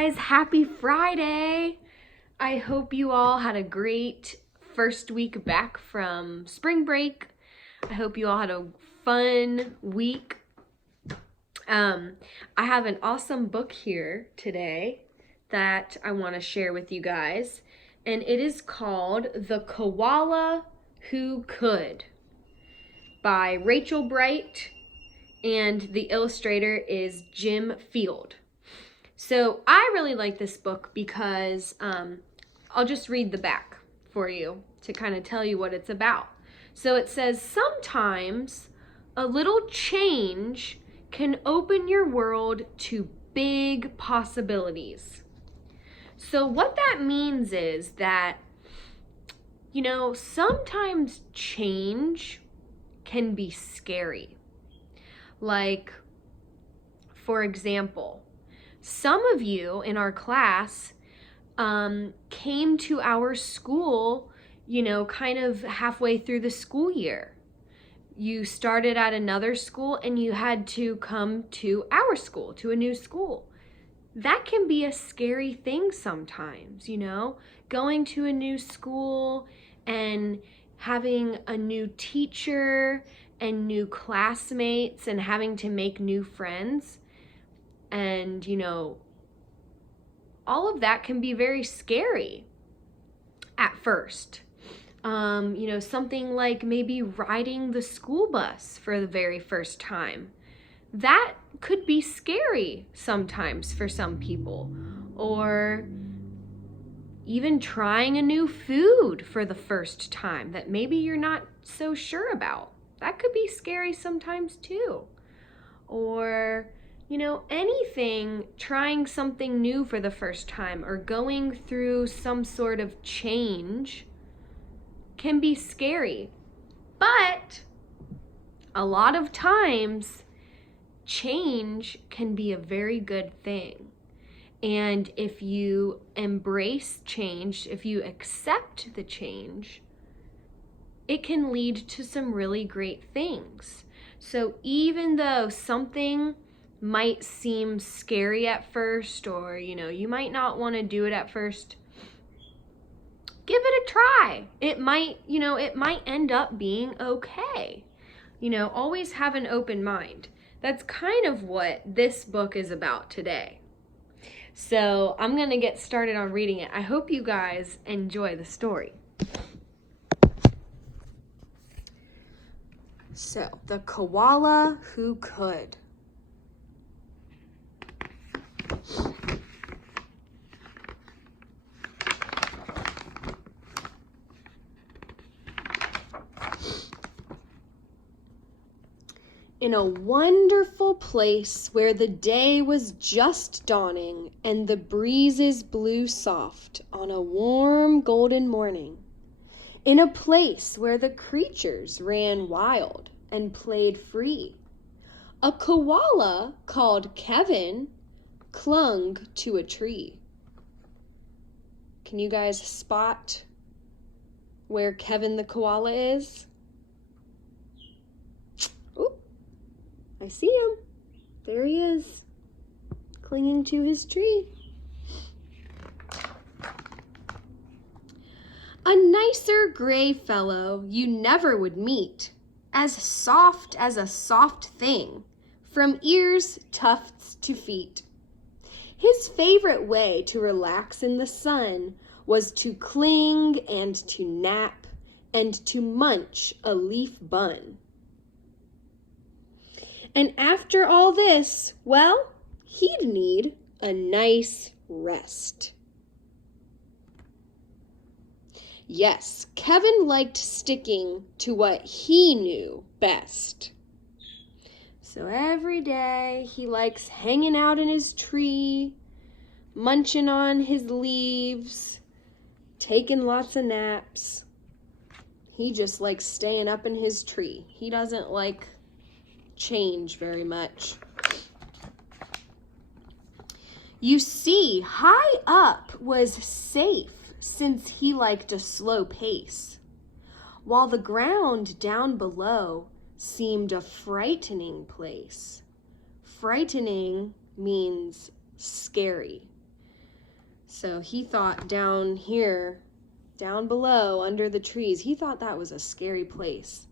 guys, happy Friday. I hope you all had a great first week back from spring break. I hope you all had a fun week. I have an awesome book here today that I want to share with you guys, and it is called The Koala Who Could by Rachel Bright, and the illustrator is Jim Field. So I really like this book because I'll just read the back for you to kind of tell you what it's about. So it says, sometimes a little change can open your world to big possibilities. So what that means is that, sometimes change can be scary. Like, for example, some of you in our class came to our school, kind of halfway through the school year. You started at another school and you had to come to our school, to a new school. That can be a scary thing sometimes, going to a new school and having a new teacher and new classmates and having to make new friends. And, all of that can be very scary at first. Something like maybe riding the school bus for the very first time. That could be scary sometimes for some people. Or even trying a new food for the first time that maybe you're not so sure about. That could be scary sometimes too. Or, anything, trying something new for the first time or going through some sort of change can be scary. But a lot of times, change can be a very good thing. And if you embrace change, if you accept the change, it can lead to some really great things. So even though something might seem scary at first, or, you might not want to do it at first, give it a try. It might end up being okay. Always have an open mind. That's kind of what this book is about today. So I'm going to get started on reading it. I hope you guys enjoy the story. So, The Koala Who Could. In a wonderful place where the day was just dawning and the breezes blew soft on a warm golden morning, in a place where the creatures ran wild and played free, a koala called Kevin clung to a tree. Can you guys spot where Kevin the koala is? Oh, I see him. There he is, clinging to his tree. A nicer gray fellow you never would meet, as soft as a soft thing, from ears, tufts to feet. His favorite way to relax in the sun was to cling and to nap and to munch a leaf bun. And after all this, well, he'd need a nice rest. Yes, Kevin liked sticking to what he knew best. So every day he likes hanging out in his tree, munching on his leaves, taking lots of naps. He just likes staying up in his tree. He doesn't like change very much. You see, high up was safe since he liked a slow pace, while the ground down below seemed a frightening place. Frightening means scary. So he thought down here, down below, under the trees, he thought that was a scary place.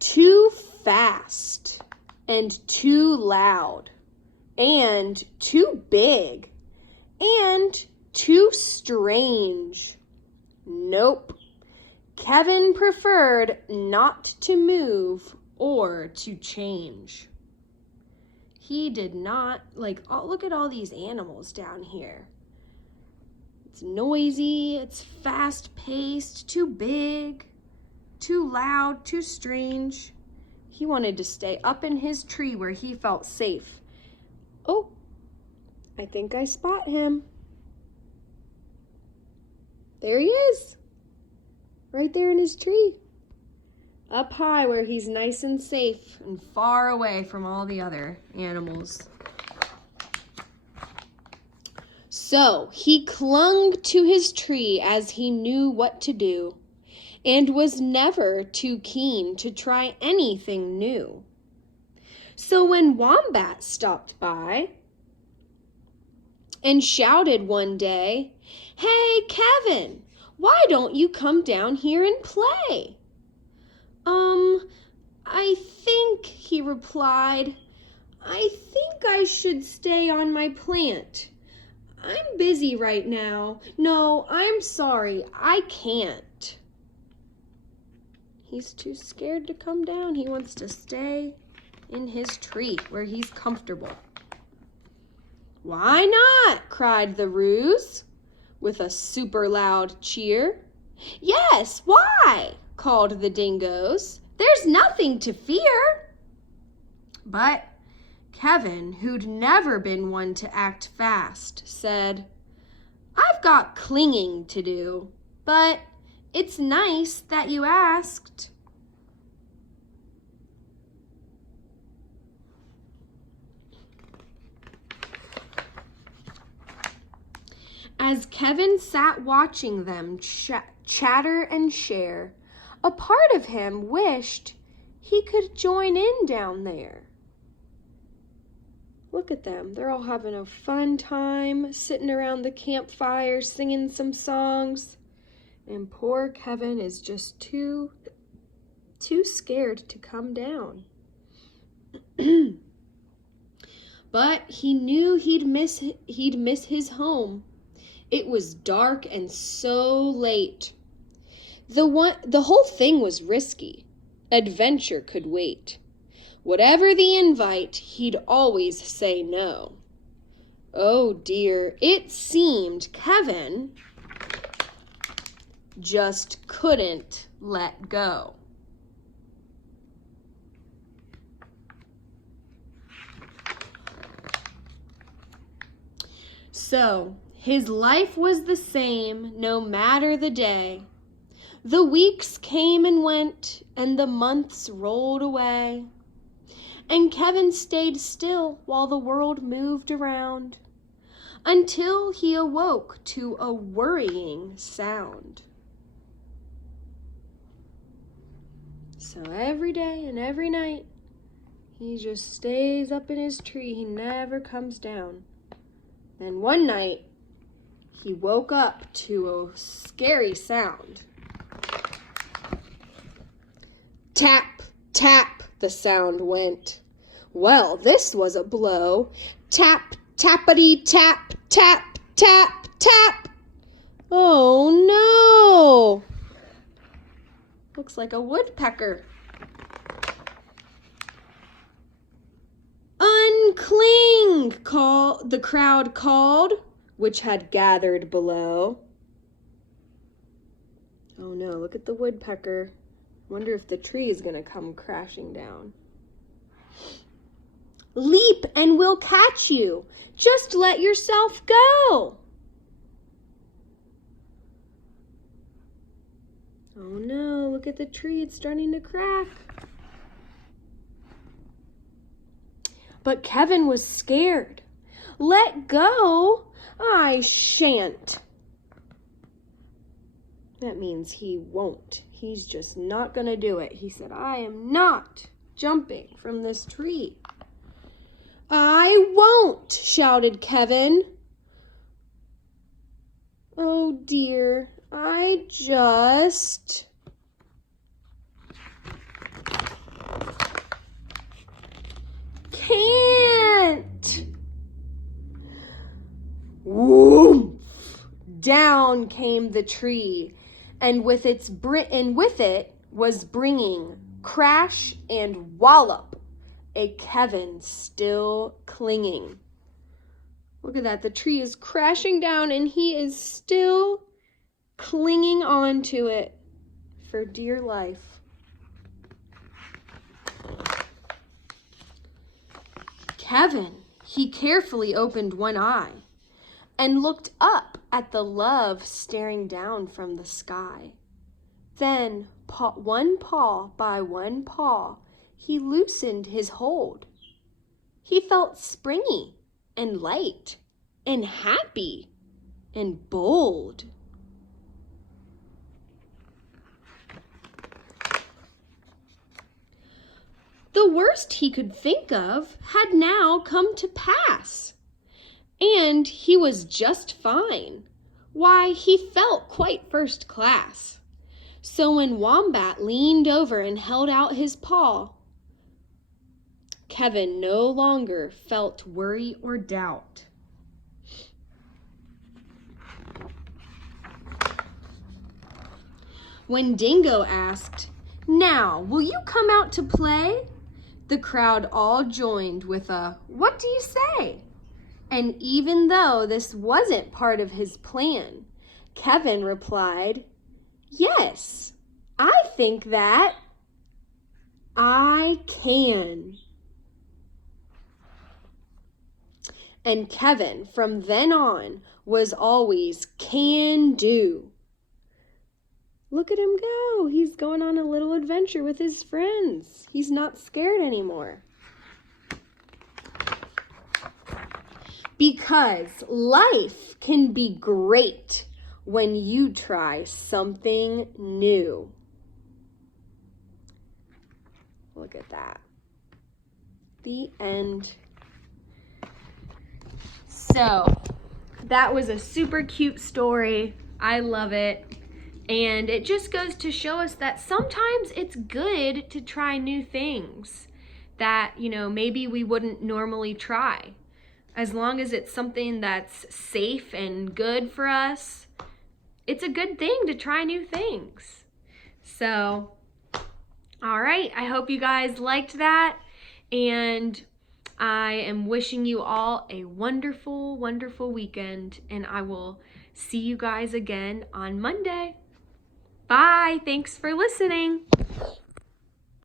Too fast and too loud and too big and too strange. Nope. Kevin preferred not to move or to change. He did not, oh, look at all these animals down here. It's noisy, it's fast-paced, too big, too loud, too strange. He wanted to stay up in his tree where he felt safe. Oh, I think I spot him. There he is, right there in his tree. Up high where he's nice and safe and far away from all the other animals. So he clung to his tree as he knew what to do, and was never too keen to try anything new. So when Wombat stopped by and shouted one day, "Hey, Kevin, why don't you come down here and play?" I think, he replied, I think I should stay on my plant. I'm busy right now. No, I'm sorry, I can't. He's too scared to come down. He wants to stay in his tree where he's comfortable. Why not? Cried the Ruse with a super loud cheer. Yes, why? Called the Dingoes. There's nothing to fear. But Kevin, who'd never been one to act fast, said, I've got clinging to do, but it's nice that you asked. As Kevin sat watching them chatter and share, a part of him wished he could join in down there. Look at them. They're all having a fun time, sitting around the campfire, singing some songs. And poor Kevin is just too scared to come down. But he knew he'd miss his home. It was dark and so late. The whole thing was risky. Adventure could wait. Whatever the invite, he'd always say no. Oh dear, it seemed Kevin just couldn't let go. So, his life was the same no matter the day. The weeks came and went, and the months rolled away. And Kevin stayed still while the world moved around, until he awoke to a worrying sound. So every day and every night, he just stays up in his tree. He never comes down. Then one night, he woke up to a scary sound. Tap, tap, the sound went. Well, this was a blow. Tap, tappity, tap, tap, tap, tap. Oh no! Looks like a woodpecker. Uncling, the crowd called, which had gathered below. Oh no, look at the woodpecker. Wonder if the tree is going to come crashing down. Leap and we'll catch you. Just let yourself go. Oh no, look at the tree. It's starting to crack. But Kevin was scared. Let go. I shan't. That means he won't. He's just not going to do it. He said, I am not jumping from this tree. I won't, shouted Kevin. Oh dear, I just... can't. Whoomph! Down came the tree, and with it was bringing crash and wallop a Kevin still clinging. Look at that, the tree is crashing down and he is still clinging on to it for dear life. Kevin, he carefully opened one eye and looked up at the love staring down from the sky. Then, one paw by one paw, he loosened his hold. He felt springy and light and happy and bold. The worst he could think of had now come to pass, and he was just fine. Why, he felt quite first class. So when Wombat leaned over and held out his paw, Kevin no longer felt worry or doubt. When Dingo asked, "Now, will you come out to play?" the crowd all joined with a, "What do you say?" And even though this wasn't part of his plan, Kevin replied, "Yes, I think that I can." And Kevin, from then on, was always can do. Look at him go. He's going on a little adventure with his friends. He's not scared anymore. Because life can be great when you try something new. Look at that. The end. So, that was a super cute story. I love it. And it just goes to show us that sometimes it's good to try new things that, maybe we wouldn't normally try. As long as it's something that's safe and good for us, it's a good thing to try new things. So, all right, I hope you guys liked that. And I am wishing you all a wonderful, wonderful weekend. And I will see you guys again on Monday. Bye. Thanks for listening.